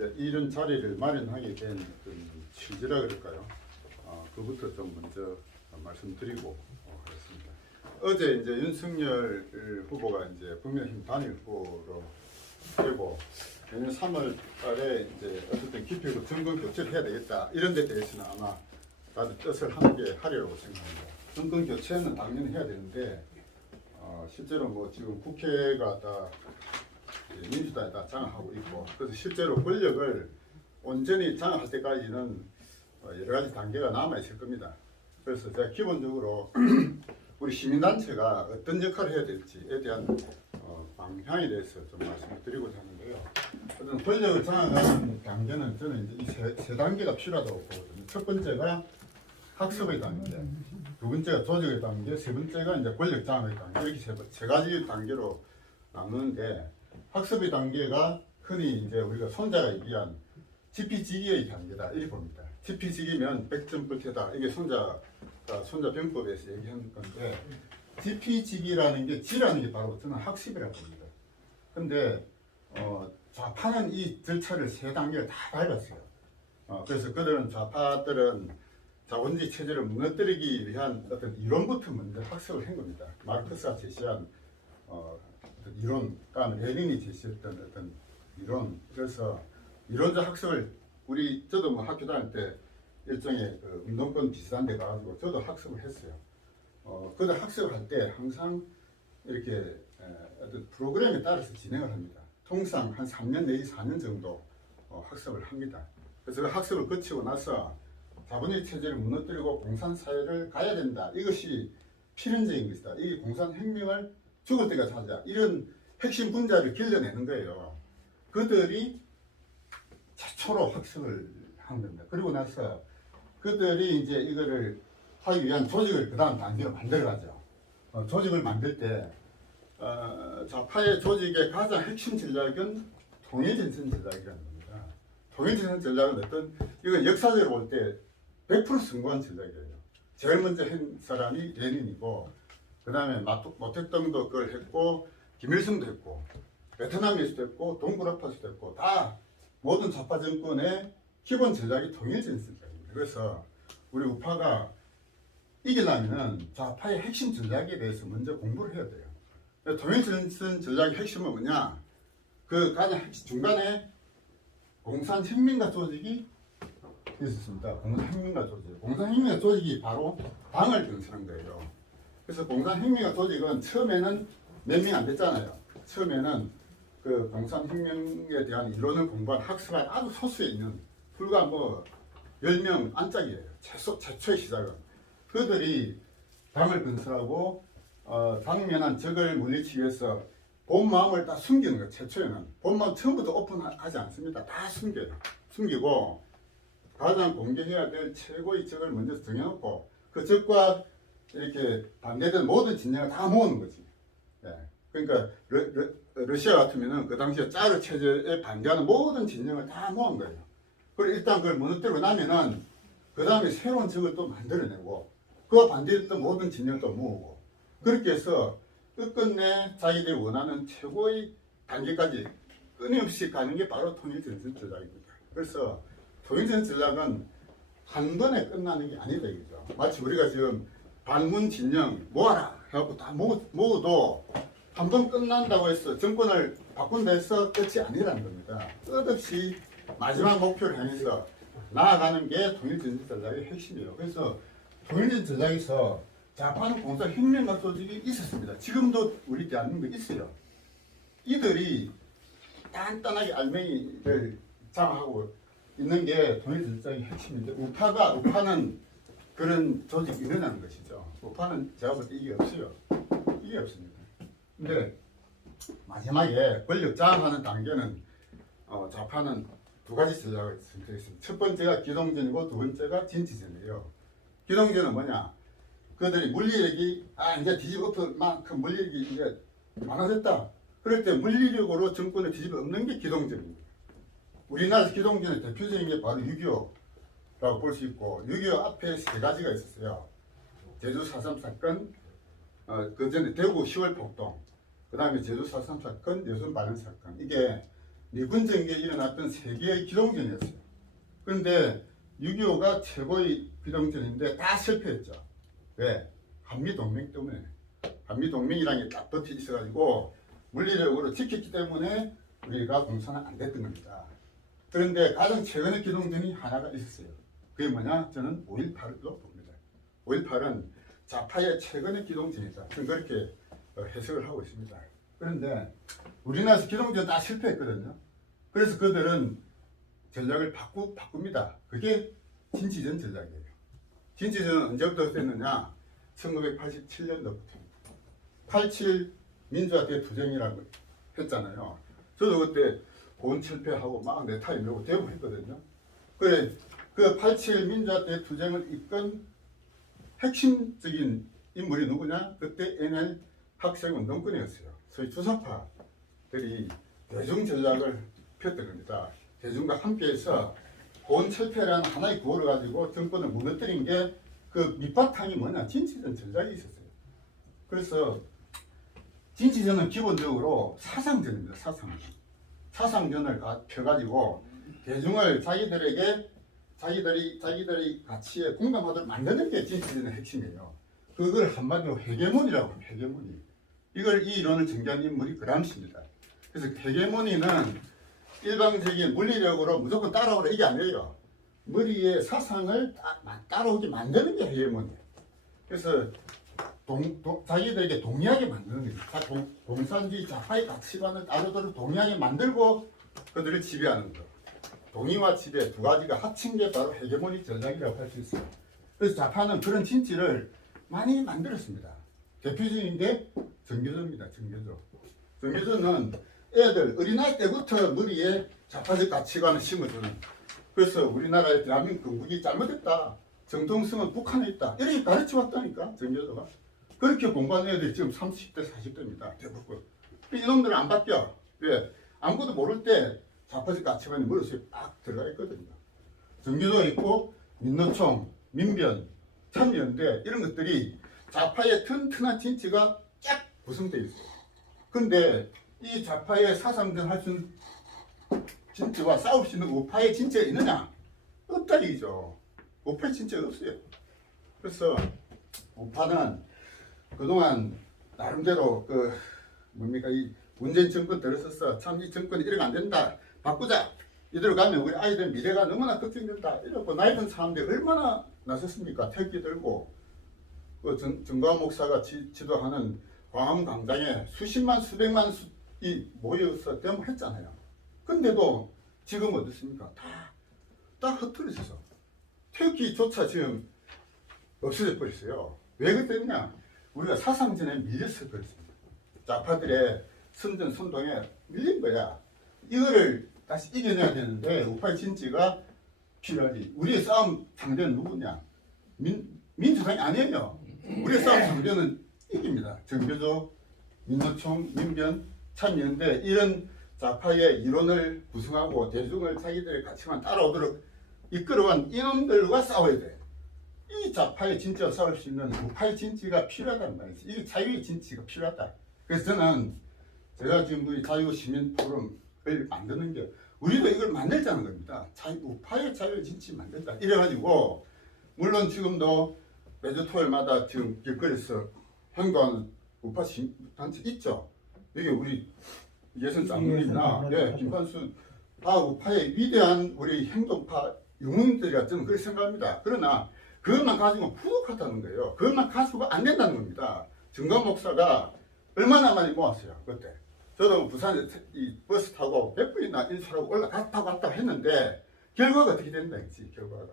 이제 이런 자리를 마련하게 된 어떤 취지라 그럴까요? 그부터 좀 먼저 말씀드리고 하겠습니다. 어제 이제 윤석열 후보가 이제 국민의힘 단일 후보로 되고 내년 3월 달에 이제 어쨌든 기필코 정권 교체를 해야 되겠다 이런 데 대해서는 아마 다들 뜻을 함께 하려고 생각합니다. 정권 교체는 당연히 해야 되는데 실제로 뭐 지금 국회가 다 민주당이 다 장악하고 있고 그래서 실제로 권력을 온전히 장악할 때까지는 여러 가지 단계가 남아 있을 겁니다. 그래서 제가 기본적으로 우리 시민단체가 어떤 역할을 해야 될지에 대한 방향에 대해서 좀 말씀을 드리고자 하는데요. 어떤 권력을 장악하는 단계는 저는 이제 이 세 단계가 필요하다고 보거든요. 첫 번째가 학습의 단계, 두 번째가 조직의 단계, 세 번째가 이제 권력 장악의 단계 이렇게 세 가지 단계로 나누는데 학습의 단계가 흔히 이제 우리가 손자가 얘기한 지피지기의 단계다 이렇게 봅니다. 지피지기면 백전불태다 이게 손자 병법에서 얘기하는 건데 지피지기라는 게 지라는 게 바로 저는 학습이라고 봅니다. 근데 좌파는 이 절차를 세 단계를 다 밟았어요. 그래서 좌파들은 자본주의 체제를 무너뜨리기 위한 어떤 이론부터 먼저 학습을 한 겁니다. 마르크스가 제시한 어떤 이론, 레닌이 제시했던 어떤 이론. 그래서 이론적 학습을 저도 뭐 학교 다닐 때 일종의 그 운동권 비슷한 데 가가지고 저도 학습을 했어요. 그런데 학습을 할 때 항상 이렇게 어떤 프로그램에 따라서 진행을 합니다. 통상 한 3년 내지 4년 정도 학습을 합니다. 그래서 그 학습을 거치고 나서 자본주의 체제를 무너뜨리고 공산사회를 가야 된다. 이것이 필연적인 것이다. 이 공산혁명을 죽을 때까지 하자. 이런 핵심 분자를 길러내는 거예요. 그들이 최초로 학습을 한 겁니다. 그리고 나서 그들이 이제 이거를 하기 위한 조직을 그 다음 단계로 만들어가죠. 조직을 만들 때 좌파의 조직의 가장 핵심 전략은 통일전선 전략이라는 겁니다. 통일전선 전략은 이건 역사적으로 볼 때 100% 성공한 전략이에요. 제일 먼저 한 사람이 레닌이고 그 다음에 모택동도 그걸 했고 김일성도 했고 베트남에서도 했고 동북아파서도 했고 다 모든 좌파 정권의 기본 전략이 통일전선 전략입니다. 그래서 우리 우파가 이기려면 좌파의 핵심 전략에 대해서 먼저 공부를 해야 돼요. 통일전선 전략의 핵심은 뭐냐? 그 가장 중간에 공산혁명가 조직이 있었습니다. 공산혁명가 조직. 공산혁명가 조직이 바로 당을 건설한 거예요. 그래서 공산혁명가 조직은 처음에는 몇 명 안 됐잖아요. 처음에는 그 공산혁명에 대한 이론을 공부한 학습한 아주 소수에 있는 불과 뭐 10명 안짝이에요. 최초의 시작은. 그들이 당을 건설하고 당면한 적을 물리치기 위해서 본 마음을 다 숨기는 거예요. 최초에는. 본 마음 처음부터 오픈하지 않습니다. 다 숨겨요. 숨기고 가장 공개해야 될 최고의 적을 먼저 정해놓고 그 적과 이렇게 반대된 모든 진영을 다 모으는 거지. 예. 그러니까 러시아 같으면은 그 당시에 짜르 체제에 반대하는 모든 진영을 다 모은 거예요. 그리고 일단 그걸 무너뜨리고 나면은 그 다음에 새로운 적을 또 만들어내고 그와 반대했던 모든 진영을 또 모으고 그렇게 해서 끝끝내 자기들이 원하는 최고의 단계까지 끊임없이 가는 게 바로 통일전선 전략입니다. 그래서 통일전선 전략은 한 번에 끝나는 게 아니다 이거죠. 마치 우리가 지금 반문 진영 모아라 해갖고 다 모아도 한 번 끝난다고 해서 정권을 바꾼다 해서 끝이 아니라는 겁니다. 끝없이 마지막 목표를 향해서 나아가는 게 통일전선 전략의 핵심이에요. 그래서 통일전선 전략에서 좌파는 공산혁명가 조직이 있었습니다. 지금도 우리 대한민국에 있어요. 이들이 단단하게 알맹이를 장악하고 있는 게 통일전선 전략의 핵심인데 우파는 그런 조직이 일어나는 것이죠. 우파는 제가 볼 때 이게 없어요. 이게 없습니다. 근데 마지막에 권력 장악하는 단계는 좌파는 두 가지 전략을 선택했습니다. 첫 번째가 기동전이고 두 번째가 진취전이에요. 기동전은 뭐냐? 그들이 물리력이 이제 뒤집어 엎을 만큼 물리력이 이제 많아졌다. 그럴 때 물리력으로 정권을 뒤집어 엎는 게 기동전입니다. 우리나라에서 기동전의 대표적인 게 바로 6.25라고 볼 수 있고 6.25 앞에 세 가지가 있었어요. 제주 4.3 사건, 그 전에 대구 10월 폭동, 그 다음에 제주 4.3 사건, 여순 발언 사건. 이게 미군 정기에 일어났던 세계의 기동전이었어요. 그런데 6.25가 최고의 기동전인데 다 실패했죠. 왜? 한미동맹 때문에. 한미동맹이라는 게 딱 버텨 있어가지고 물리력으로 지켰기 때문에 우리가 공산은 안 됐던 겁니다. 그런데 가장 최근의 기동전이 하나가 있었어요. 그게 뭐냐? 저는 5.18로 봅니다. 5.18은 좌파의 최근의 기동전이다. 저는 그렇게 해석을 하고 있습니다. 그런데 우리나라에서 기동전 다 실패했거든요. 그래서 그들은 전략을 바꿉니다. 그게 진치전 전략이에요. 진치전은 언제부터 됐느냐? 1987년도부터. 87 민주화 대투쟁이라고 했잖아요. 저도 그때 고은철폐하고 막 네타이 밀고 대부했거든요. 그래, 그 87 민주화 대투쟁을 이끈 핵심적인 인물이 누구냐? 그때 NL 학생운동권이었어요. 소위 주사파들이 대중 전략을 폈던 겁니다. 대중과 함께해서 고은철폐라는 하나의 구호를 가지고 정권을 무너뜨린 게 그 밑바탕이 뭐냐? 진치전 전략이 있었어요. 그래서 진치전은 기본적으로 사상전입니다. 사상전을 펴가지고 대중을 자기들이 가치에 공감하도록 만드는 게 진치전의 핵심이에요. 그걸 한마디로 헤게모니라고 합니다. 헤게모니. 이 이론을 전개한 인물이 그람시입니다. 그래서 헤게모니는 일방적인 물리력으로 무조건 따라오라 이게 아니에요. 머리에 사상을 따라오게 만드는 게 헤게모니예요. 그래서 자기들에게 동의하게 만드는 거죠. 공산주의 좌파의 가치관을 따르도록 동의하게 만들고 그들을 지배하는 것. 동의와 지배 두 가지가 합친 게 바로 헤게모니 전략이라고 할 수 있어요. 그래서 좌파는 그런 진치를 많이 만들었습니다. 대표적인 게 정교조입니다. 정교조는 애들 어린아이 때부터 머리에 좌파적 가치관을 심어주는. 그래서 우리나라의 대한민국 건국이 잘못됐다. 정통성은 북한에 있다. 이렇게 가르쳐 왔다니까 정교조가. 그렇게 공부한 애들이 지금 30대, 40대입니다. 대부분. 이놈들은 안 바뀌어. 왜? 아무것도 모를 때 좌파적 가치관이 머릿속에 딱 들어가 있거든요. 정교조가 있고 민노총, 민변, 참여연대 이런 것들이 좌파의 튼튼한 진치가 쫙 구성되어 있어요. 근데 이 좌파의 사상전 할 수 있는 진치와 싸울 수 있는 우파의 진치가 있느냐? 없다 얘기죠. 우파의 진치가 없어요. 그래서 우파는 그동안 나름대로 이 문재인 정권 들어서서 참 이 정권이 이러면 안 된다. 바꾸자. 이대로 가면 우리 아이들 미래가 너무나 걱정된다. 이러고 나이 든 사람들이 얼마나 나섰습니까? 태극기 들고 정광 목사가 지도하는 광화문 광장에 수십만 수백만이 모여서 데모했잖아요. 근데도 지금 어떻습니까? 다 흩어졌어. 태극기조차 지금 없어져 버렸어요. 왜 그랬냐? 우리가 사상전에 밀렸을 것입니다. 좌파들의 선전선동에 밀린 거야. 이거를 다시 이겨내야 되는데 우파의 진지가 필요하지. 우리의 싸움 상대는 누구냐? 민주당이 아니에요. 우리의 싸움 상대는 이깁니다. 정교조, 민노총, 민변, 참여연대 이런 좌파의 이론을 구성하고 대중을 자기들의 가치만 따라오도록 이끌어간 이놈들과 싸워야 돼. 이 좌파의 진치와 싸울 수 있는 우파의 진치가 필요하단 말이지. 이 자유의 진치가 필요하다. 그래서 저는 제가 지금 우리 자유시민 포럼을 만드는 게 우리도 이걸 만들자는 겁니다. 우파의 자유의 진치 만들자. 이래가지고 물론 지금도 매주 토요일마다 지금 길거리에서 행동하는 우파 단체 있죠. 이게 우리 예선 장로님이나 김관순 다 우파의 위대한 우리 행동파 영웅들이라 저는 그렇게 생각합니다. 그러나 그것만 가지고 부족하다는 거예요. 그것만 가지고 안 된다는 겁니다. 정광 목사가 얼마나 많이 모았어요. 그때 저도 부산에 이 버스 타고 100분이나 인수하고 올라갔다 갔다 했는데 결과가 어떻게 된다 했지. 결과가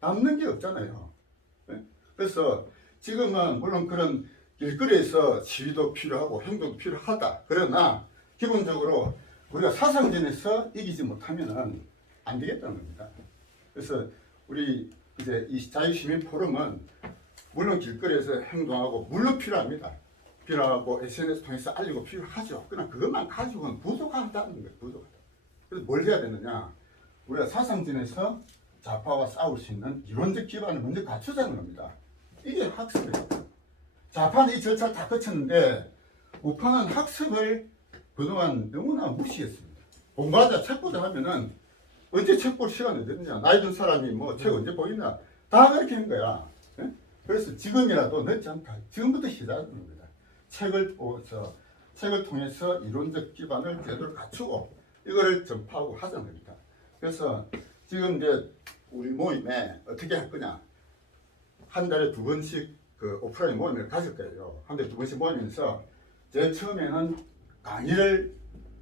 남는 게 없잖아요. 그래서 지금은 물론 그런 길거리에서 시위도 필요하고 행동도 필요하다. 그러나 기본적으로 우리가 사상전에서 이기지 못하면은 안 되겠다는 겁니다. 그래서 우리 이제 이 자유시민 포럼은 물론 길거리에서 행동하고 물론 필요합니다. 필요하고 SNS 통해서 알리고 필요하죠. 그러나 그것만 가지고는 부족하다는 거예요. 부족하다. 그래서 뭘 해야 되느냐? 우리가 사상전에서 좌파와 싸울 수 있는 이론적 기반을 먼저 갖추자는 겁니다. 이게 학습이에요. 좌파는 이 절차를 다 거쳤는데 우파는 학습을 그동안 너무나 무시했습니다. 공부하자 책 보자 하면은 언제 책 볼 시간이 됐느냐, 나이 든 사람이 뭐 책 언제 보겠냐, 다 그렇게 한 거야. 예? 그래서 지금이라도 늦지 않다. 지금부터 시작하는 겁니다. 책을 통해서 이론적 기반을 제대로 갖추고 이거를 전파하고 하자는 겁니다. 그래서 지금 이제 우리 모임에 어떻게 할 거냐, 한 달에 2번씩 그 오프라인 모임을 가질 거예요. 한 달에 2번씩 모이면서 제일 처음에는 강의를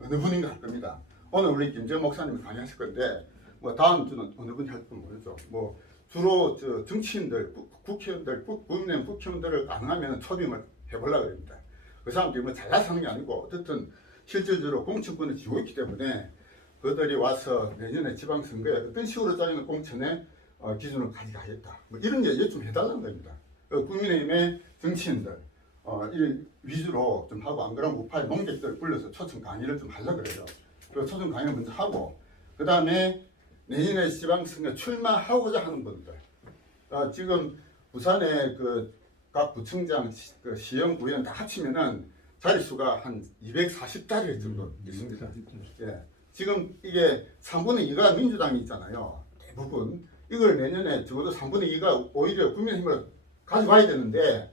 어느 분인가 할 겁니다. 오늘 우리 김재원 목사님이 강의하실 건데, 뭐 다음 주는 어느 분이 할지 모르죠. 뭐 주로 저 정치인들, 국회의원들, 국민의힘 국회의원들을 가능하면 초빙을 해보려고 합니다. 그 사람들이 뭐 잘나서 하는 게 아니고 어쨌든 실질적으로 공천권을 쥐고 있기 때문에 그들이 와서 내년에 지방선거에 어떤 식으로 짜리는 공천의 기준을 가져가겠다, 뭐 이런 얘기 좀 해달라는 겁니다. 국민의힘의 정치인들 이 위주로 좀 하고, 안 그러면 우파의 농객들 불러서 초청 강의를 좀 하려고 그래요. 그 초청 강의를 먼저 하고, 그 다음에 내년에 지방선거 출마하고자 하는 분들, 지금 부산의 그 각 구청장, 그 시형, 구의원 다 합치면은 자릿수가 한 240자리 정도 있습니다. 예. 지금 이게 3분의 2가 민주당이 있잖아요. 대부분. 이걸 내년에 적어도 3분의 2가 오히려 국민의힘을 가져가야 되는데,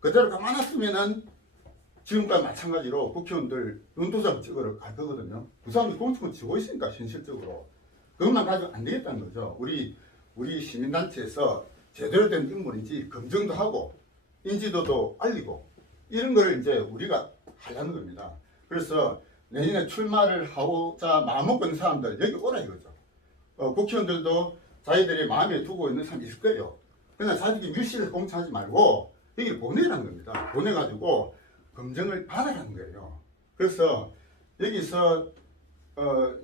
그대로 가만히 놨으면은 지금과 마찬가지로 국회의원들 연도장 찍으러 갈 거거든요. 그 사람이 공천을 쥐고 있으니까 현실적으로. 그것만 가지고 안 되겠다는 거죠. 우리 시민단체에서 제대로 된 인물인지 검증도 하고 인지도도 알리고 이런 걸 이제 우리가 하려는 겁니다. 그래서 내년에 출마를 하고자 마음먹고 있는 사람들 여기 오라 이거죠. 국회의원들도 자기들이 마음에 두고 있는 사람이 있을 거예요. 그러나 자기들이 밀실에서 공천하지 말고 여기를 보내라는 겁니다. 보내가지고 검증을 받아라는 거예요. 그래서 여기서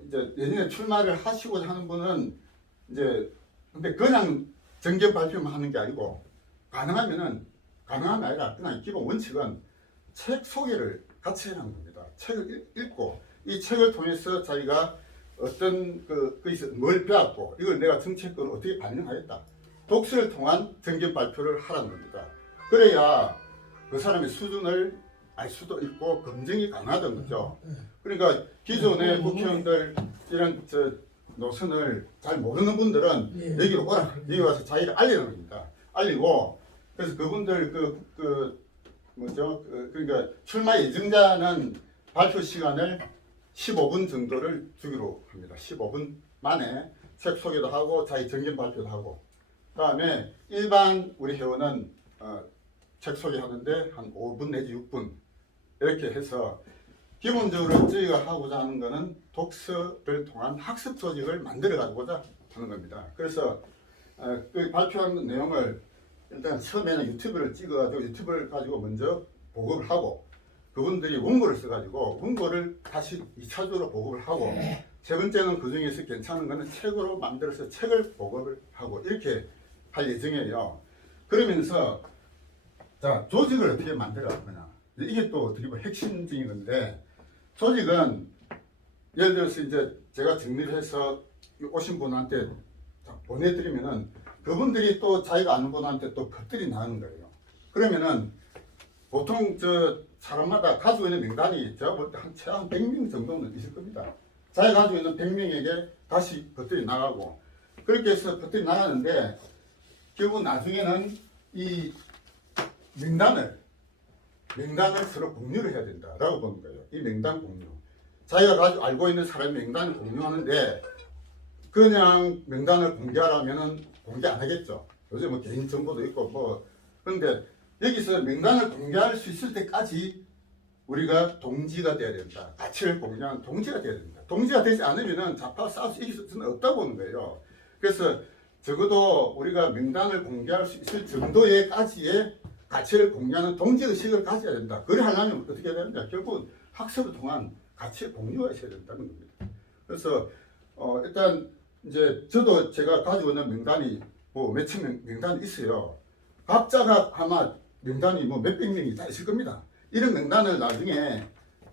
이제 내년에 출마를 하시고자 하는 분은 이제 근데 그냥 정견 발표만 하는 게 아니고 가능하면 아니라 그냥 기본 원칙은 책 소개를 같이 해라는 겁니다. 책을 읽고 이 책을 통해서 자기가 어떤 거기서 뭘 배웠고 이걸 내가 정책으로 어떻게 반영하겠다. 독서를 통한 정견 발표를 하라는 겁니다. 그래야 그 사람의 수준을 알 수도 있고 검증이 가능하다는 거죠. 그러니까 기존의 국회의원들 이런 노선을 잘 모르는 분들은 여기로 오라. 여기 와서 자기를 알리는 겁니다. 알리고 그래서 그분들 그러니까 출마 예정자는 발표 시간을 15분 정도를 주기로 합니다. 15분 만에 책 소개도 하고 자기 정견 발표도 하고, 그다음에 일반 우리 회원은 책 소개하는데 한 5분 내지 6분 이렇게 해서 기본적으로 저희가 하고자 하는 것은 독서를 통한 학습 조직을 만들어 가고자 하는 겁니다. 그래서 그 발표한 내용을 일단 처음에는 유튜브를 찍어가지고 유튜브를 가지고 먼저 보급을 하고, 그분들이 원고를 써가지고 원고를 다시 2차적으로 보급을 하고, 세 번째는 그 중에서 괜찮은 거는 책으로 만들어서 책을 보급을 하고 이렇게 할 예정이에요. 그러면서 자, 조직을 어떻게 만들어 갈 거냐, 이게 또 어떻게 보면 핵심적인 건데, 조직은 예를 들어서 이제 제가 정리를 해서 오신 분한테 보내드리면은 그분들이 또 자기가 아는 분한테 또 겉들이 나가는 거예요. 그러면은 보통 사람마다 가지고 있는 명단이 제가 볼 때 최한 100명 정도는 있을 겁니다. 자기가 가지고 있는 100명에게 다시 겉들이 나가고, 그렇게 해서 겉들이 나가는데 결국 나중에는 이 명단을 서로 공유를 해야 된다라고 보는 거예요. 이 명단 공유. 자기가 가지고 알고 있는 사람의 명단을 공유하는데 그냥 명단을 공개하라면은 공개 안 하겠죠. 요즘 뭐 개인 정보도 있고 뭐. 그런데 여기서 명단을 공개할 수 있을 때까지 우리가 동지가 돼야 된다. 가치를 공유하는 동지가 돼야 된다. 동지가 되지 않으면은 좌파 싸울 수 이길 수는 없다고 보는 거예요. 그래서 적어도 우리가 명단을 공개할 수 있을 정도의까지의 가치를 공유하는 동지의식을 가져야 된다. 그래 하려면 어떻게 해야 되느냐. 결국 학습을 통한 가치 공유가 있어야 된다는 겁니다. 그래서 일단 이제 저도 제가 가지고 있는 명단이 뭐 몇천 명단이 있어요. 각자가 아마 명단이 뭐 몇백 명이 다 있을 겁니다. 이런 명단을 나중에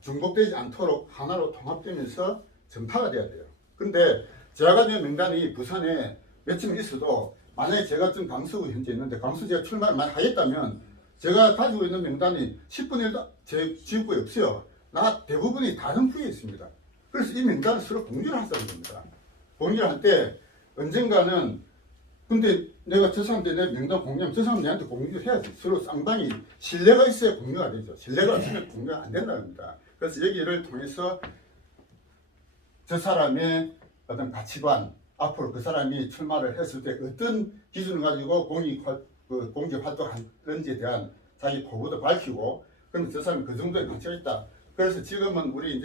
중복되지 않도록 하나로 통합되면서 전파가 돼야 돼요. 근데 제가 가지고 있는 명단이 부산에 몇천 명 있어도 만약에 제가 지금 강서구 현재 있는데 강서 제가 출마를 많이 하겠다면 제가 가지고 있는 명단이 10분의 1도 제 지역구에 없어요. 나 대부분이 다른 부에 있습니다. 그래서 이 명단을 서로 공유를 하자는 겁니다. 공유를 할 때 언젠가는 근데 내가 저 사람한테 내 명단 공유하면 저 사람 내한테 공유를 해야지. 서로 상당히 신뢰가 있어야 공유가 되죠. 신뢰가 없으면 공유가 안 된다는 겁니다. 그래서 여기를 통해서 저 사람의 어떤 가치관, 앞으로 그 사람이 출마를 했을 때 어떤 기준을 가지고 공개 활동하는지에 대한 자기 포부도 밝히고, 그러면 저 사람이 그 정도의 가치가 있다. 그래서 지금은 우리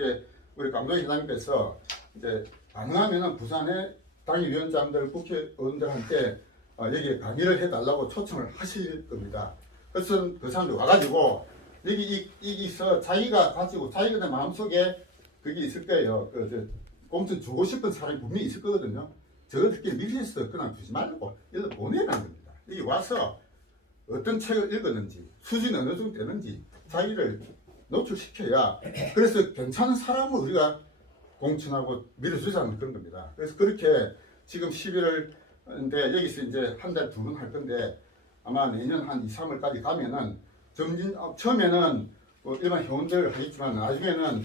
강도희 회장님께서 이제 가능하면은 부산의 당위위원장들, 국회의원들한테 여기에 강의를 해달라고 초청을 하실 겁니다. 그래서 그 사람들 와가지고 여기서 자기가 가지고 자기가 마음속에 그게 있을 거예요. 공천 주고 싶은 사람이 분명히 있을 거거든요. 저들끼리 밀리해서 그냥 두지 말고 일로 보내라는 겁니다. 여기 와서 어떤 책을 읽었는지, 수준이 어느 정도 되는지 자기를 노출시켜야, 그래서 괜찮은 사람을 우리가 공천하고 밀어주자는 그런 겁니다. 그래서 그렇게 지금 11월인데 여기서 이제 한 달 두 번 할 건데, 아마 내년 한 2, 3월까지 가면은 처음에는 일반 회원들 하겠지만 나중에는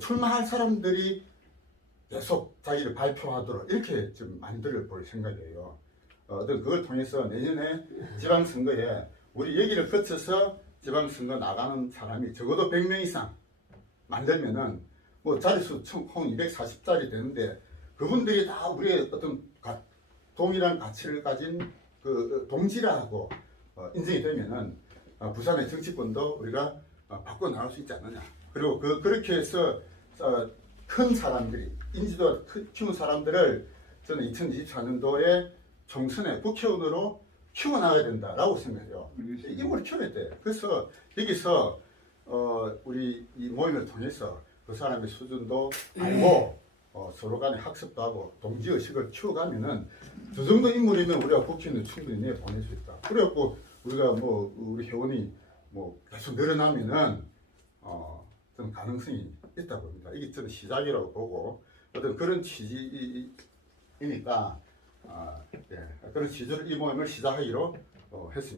출마할 사람들이 계속 자기를 발표하도록 이렇게 좀 만들어 볼 생각이에요. 그걸 통해서 내년에 지방선거에 우리 여기를 거쳐서 지방선거 나가는 사람이 적어도 100명 이상 만들면은 뭐 자릿수 총 240자리 되는데, 그분들이 다 우리의 어떤 동일한 가치를 가진 그 동지라고 인정이 되면은 부산의 정치권도 우리가 바꿔 나갈 수 있지 않느냐. 그리고 그렇게 해서 큰 사람들이 인지도가 키운 사람들을 저는 2024년도에 총선에 국회의원으로 키워나가야 된다라고 생각해요. 인물을 키워야 돼. 그래서 여기서 우리 이 모임을 통해서 그 사람의 수준도 알고 서로 간에 학습도 하고 동지의식을 키워가면은 저 정도 인물이면 우리가 국회의원을 충분히 내보낼 수 있다. 그래갖고 우리가 우리 회원이 계속 늘어나면은 저는 가능성이 있다고 봅니다. 이게 저는 시작이라고 보고, 어떤 그런 취지이니까 그런 취지로 이 모임을 시작하기로 했습니다.